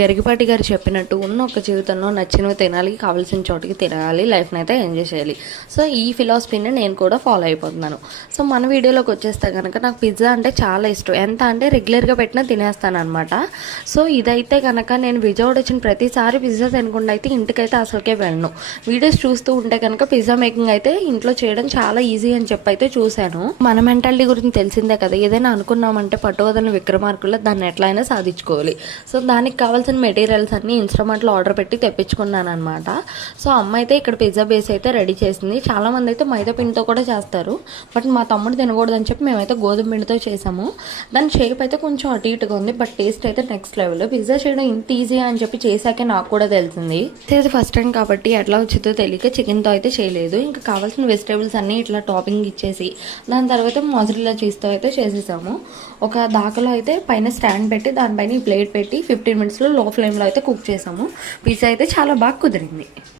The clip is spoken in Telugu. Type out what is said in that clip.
గరికపాటి గారు చెప్పినట్టు ఉన్న ఒక జీవితంలో నచ్చినవి తినాలి, కావాల్సిన చోటికి తిరగాలి, లైఫ్ని అయితే ఎంజాయ్ చేయాలి. సో ఈ ఫిలాసఫీని నేను కూడా ఫాలో అయిపోతున్నాను. సో మన వీడియోలోకి వచ్చేస్తే కనుక నాకు పిజ్జా అంటే చాలా ఇష్టం. ఎంత అంటే రెగ్యులర్గా పెట్టినా తినేస్తాను అనమాట. సో ఇదైతే కనుక నేను విజయవాడ వచ్చిన ప్రతిసారి పిజ్జా తినకుండా అయితే ఇంటికైతే అసలుకే వెళ్ళను. వీడియోస్ చూస్తూ ఉంటే కనుక పిజ్జా మేకింగ్ అయితే ఇంట్లో చేయడం చాలా ఈజీ అని చెప్పి అయితే చూశాను. మన మెంటాలిటీ గురించి తెలిసిందే కదా, ఏదైనా అనుకున్నామంటే పట్టువదలని విక్రమార్కుల్లో దాన్ని ఎట్లా అయినా సాధించుకోవాలి. సో దానికి కావాల్సిన మెటీరియల్స్ అన్ని ఇన్స్టామార్ట్లో ఆర్డర్ పెట్టి తెప్పించుకున్నాను అనమాట. సో అమ్మ అయితే ఇక్కడ పిజ్జా బేస్ అయితే రెడీ చేసింది. చాలామంది అయితే మైదా పిండితో కూడా చేస్తారు, బట్ మా తమ్ముడు తినకూడదని చెప్పి మేమైతే గోధుమ పిండితో చేసాము. దాని షేప్ అయితే కొంచెం అటు ఇటుగా ఉంది, బట్ టేస్ట్ అయితే నెక్స్ట్ లెవెల్. పిజ్జా చేయడం ఇంత ఈజీ అని చెప్పి చేశాకే నాకు కూడా తెలిసింది. ఇది ఫస్ట్ టైం కాబట్టి ఎట్లా వచ్చిందో తెలియక చికెన్తో అయితే చేయలేదు. ఇంకా కావాల్సిన వెజిటేబుల్స్ అన్నీ ఇట్లా టాపింగ్ ఇచ్చేసి దాని తర్వాత మొజరెల్లా చీజ్తో అయితే చేసేసాము. ఒక దాకలో అయితే పైన స్టాండ్ పెట్టి దానిపైన ఈ ప్లేట్ పెట్టి 15 minutes లో ఫ్లేమ్లో అయితే కుక్ చేసాము. పిజ్జా అయితే చాలా బాగా కుదిరింది.